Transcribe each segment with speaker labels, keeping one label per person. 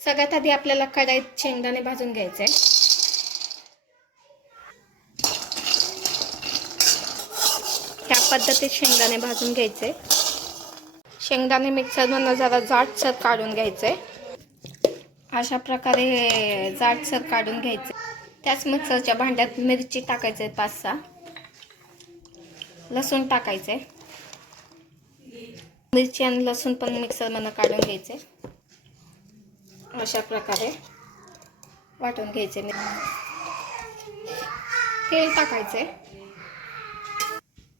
Speaker 1: सगळ्यात आधी आपल्याला कढाईत शेंगदाणे भाजून घ्यायचे त्या पद्धतीत शेंगदाणे भाजून घ्यायचे शेंगदाणे मिक्सरमधनं जरा जाडसर काढून घ्यायचे अशा प्रकारे जाडसर काढून घ्यायचे त्याच मिक्सरच्या भांड्यात मिरची टाकायचे पाच सहा. लसूण टाकायचे मिरची आणि लसूण पण मिक्सरमधनं काढून घ्यायचे अशा प्रकारे वाटून घ्यायचे. मी तेल टाकायचे.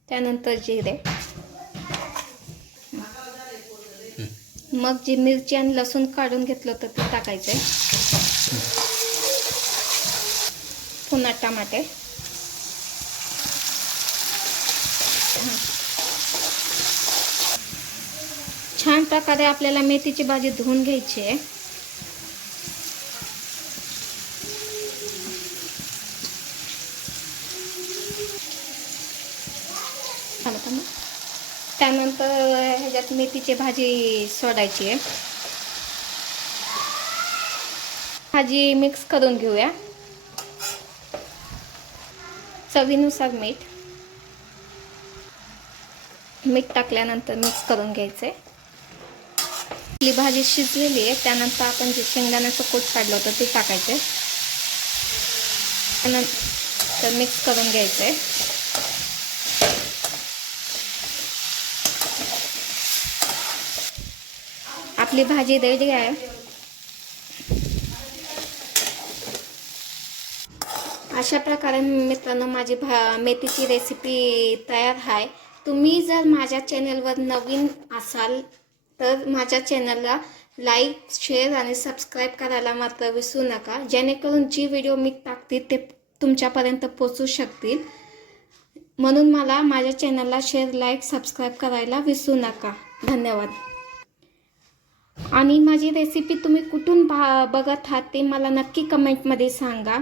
Speaker 1: त्यानंतर जिरे. मग जी मिरची आणि लसूण काढून घेतलं होतं ते टाकायचे. पुन्हा टमाटे. छान प्रकारे आपल्याला मेथीची भाजी धुवून घ्यायची आहे. झालं मग? त्यानंतर ह्याच्यात मेथीची भाजी सोडायची आहे. भाजी मिक्स करून घेऊया. चवीनुसार मीठ. मीठ टाकल्यानंतर मिक्स करून घ्यायचं आहे आपली भाजी शिजलेली आहे. त्यानंतर आपण जे शेंगदाण्याचं कोट काढलं होतं ते टाकायचे त्यानंतर मिक्स करून घ्यायचं आहे आपली भाजी रेडी आहे. अशा प्रकारे मित्रांनो माझी भा मेथीची रेसिपी तयार आहे. तुम्ही जर माझ्या चॅनलवर नवीन असाल तर माझ्या चॅनलला लाईक शेअर आणि सबस्क्राईब करायला मात्र विसरू नका. जेणेकरून जी व्हिडिओ मी टाकते ते तुमच्यापर्यंत पोचू शकतील. म्हणून मला माझ्या चॅनलला शेअर लाईक सबस्क्राईब करायला विसरू नका. धन्यवाद. आणि माझी रेसिपी तुम्ही कुठून भा बघत आहात ते मला नक्की कमेंटमध्ये सांगा.